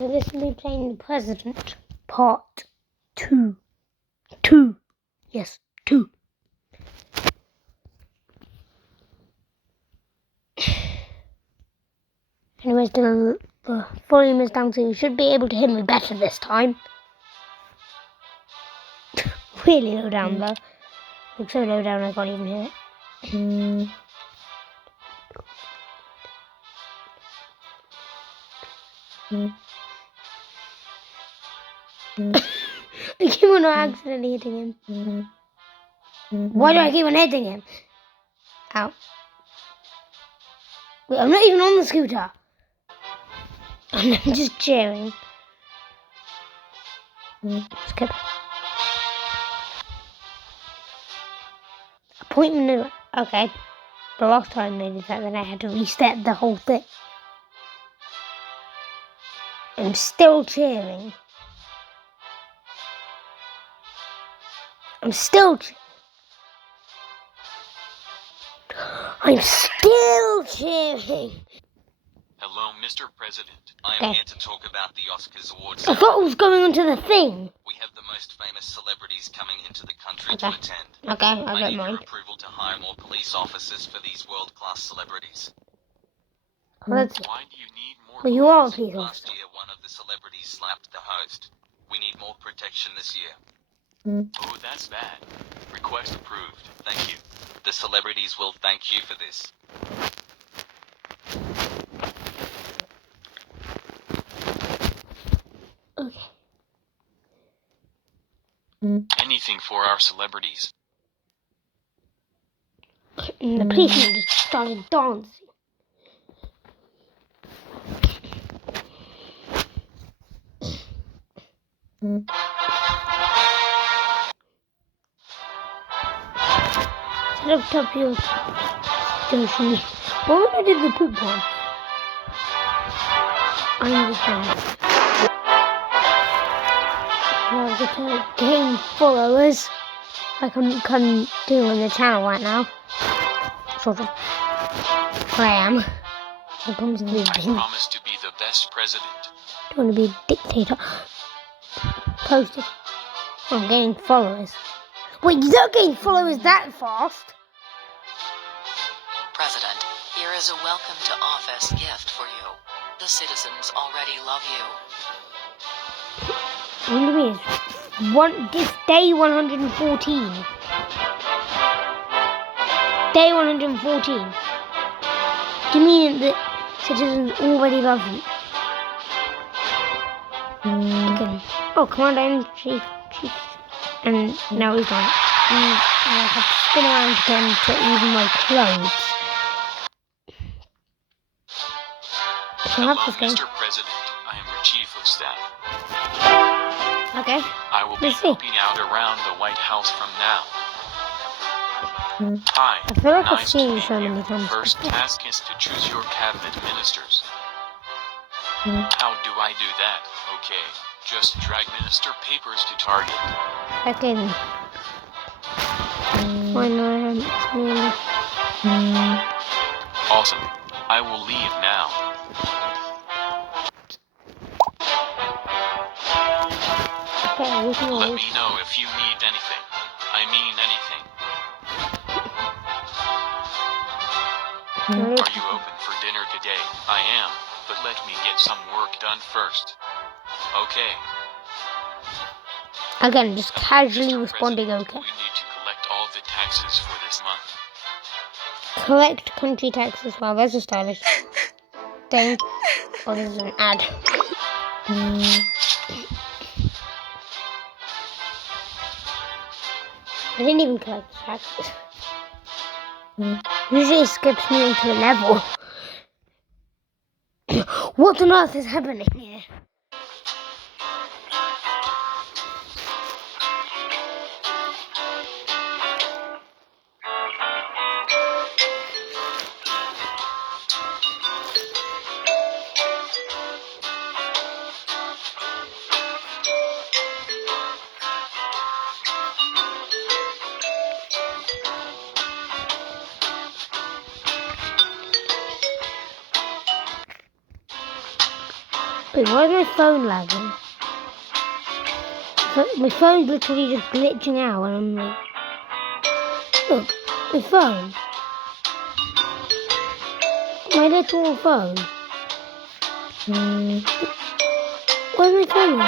So this will be playing the President, part 2. 2. Yes, 2. Anyways, the volume is down, so you should be able to hear me better this time. Really low down though. Like so low down I can't even hear it. I keep on accidentally hitting him. Why do I keep on hitting him? Ow. Wait, I'm not even on the scooter. I'm just cheering. Skip. Appointment. Okay. The last time they did that, then I had to reset the whole thing. I'm still cheering. I'm still cheering. Hello, Mr. President. I am here to talk about the Oscars awards. I thought it was going onto the thing. We have the most famous celebrities coming into the country to attend. Okay, I need don't your mind. approval to hire more police officers for these world-class celebrities. Why do you need more Well, you are a police? police Last officer. year, one of the celebrities slapped the host. We need more protection this year. Oh, that's bad. Request approved. Thank you. The celebrities will thank you for this. Okay. Anything for our celebrities. And the policeman just started dancing. Set up top your station. What when I did the poop one? I understand. Now to gain followers. I couldn't do on the channel right now. Sort of. I am. I promise to be I promise to be the best president. I don't want to be a dictator. Posted. I'm gaining followers. Wait, you don't gain followers that fast. President, here is a welcome to office gift for you. The citizens already love you. What do you mean? This day 114. Day 114. Do you mean that citizens already love you? Okay. Oh, Commander-in-Chief. And now he's gone. And I have to spin around again to even my clothes. Hello, Mr. President. I am your Chief of Staff. Okay. I will be helping out around the White House from now. Hi. I feel like I've Nice seen to you so meet many you. times. First task is to choose your cabinet ministers. How do I do that? Okay. Just drag minister papers to target. Okay. Why not? Awesome. I will leave now. Okay, we can Let always. me know if you need anything. I mean anything. Are you open for dinner today? I am, but let me get some work done first. Okay. Again, just casually Mr. responding, President, okay. We need to collect all the taxes for this month. Collect country tax as well. There's a stylish thing. Oh, this is an ad. I didn't even collect the taxes. Usually it skips me into a level. What on earth is happening here? Wait, why is my phone lagging? My phone's literally just glitching out and I'm like... Look, my phone. My little phone. Where's my phone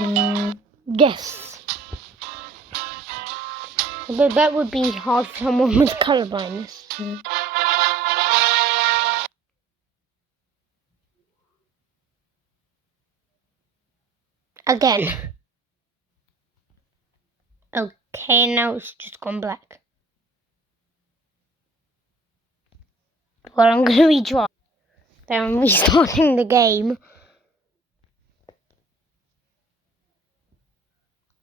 lagging? Yes. But that would be hard for someone with colour blindness. Again. Okay, now it's just gone black. Well, I'm going to retry. Then I'm restarting the game.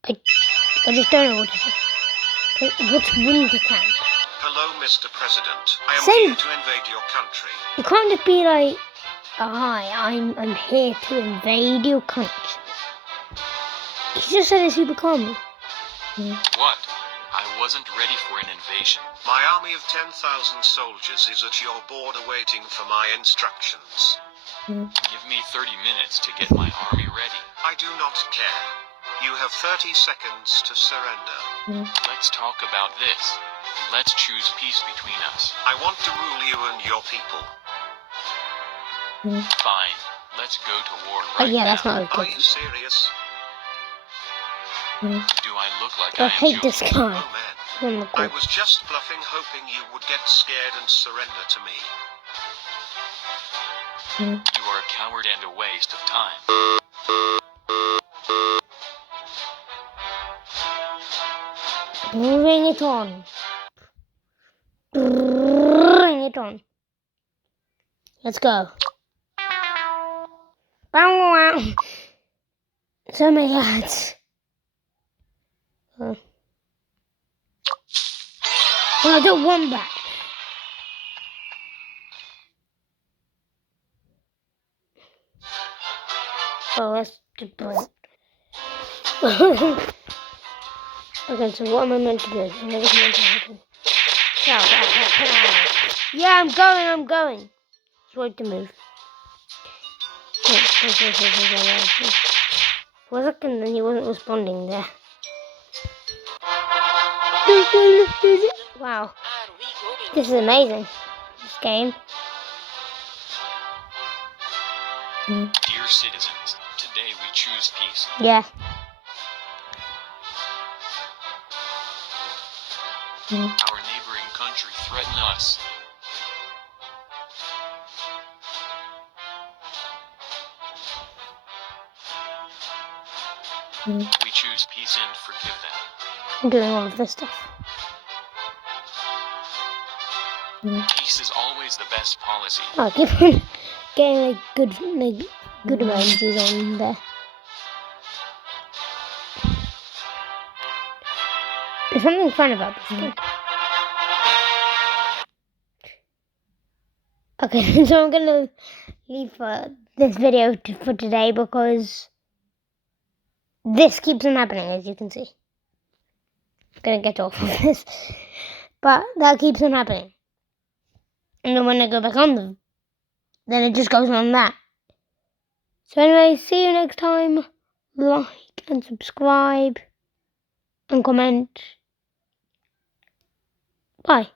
I just don't know what to say. What's winter camp? Hello, Mr. President. I am Same. here to invade your country. You can't just be like, oh, hi, I'm here to invade your country. He just said it super calmly. What? I wasn't ready for an invasion. My army of 10,000 soldiers is at your border waiting for my instructions. Give me 30 minutes to get my army ready. I do not care. You have 30 seconds to surrender. Let's talk about this. Let's choose peace between us. I want to rule you and your people. Fine. Let's go to war Oh right yeah, that's now. not Are good. you serious? Do I look like I I am hate this joking? guy. Oh man. Oh my I God. was just bluffing, hoping you would get scared and surrender to me. You are a coward and a waste of time. Bring it on. Bring it on. Let's go. Bow wow. So many ads. Well, I don't want that. Oh, that's just brilliant. Okay, so what am I meant to do? I'm never meant to happen. Yeah, I'm going. Just wait to move. For a second, then he wasn't responding there. Wow, this is amazing. This game. Dear citizens, today we choose peace. Yeah. Our neighboring country threaten us. We choose peace and forgive them. I'm doing all of this stuff. Peace is always the best policy. Oh, I keep on getting good emojis on there. There's something fun about this game. Okay, so I'm gonna leave this video for today because this keeps on happening, as you can see. I'm gonna get off of this, but that keeps on happening. And then when I go back on them, then it just goes on that. So anyway, see you next time. Like and subscribe and comment. Bye.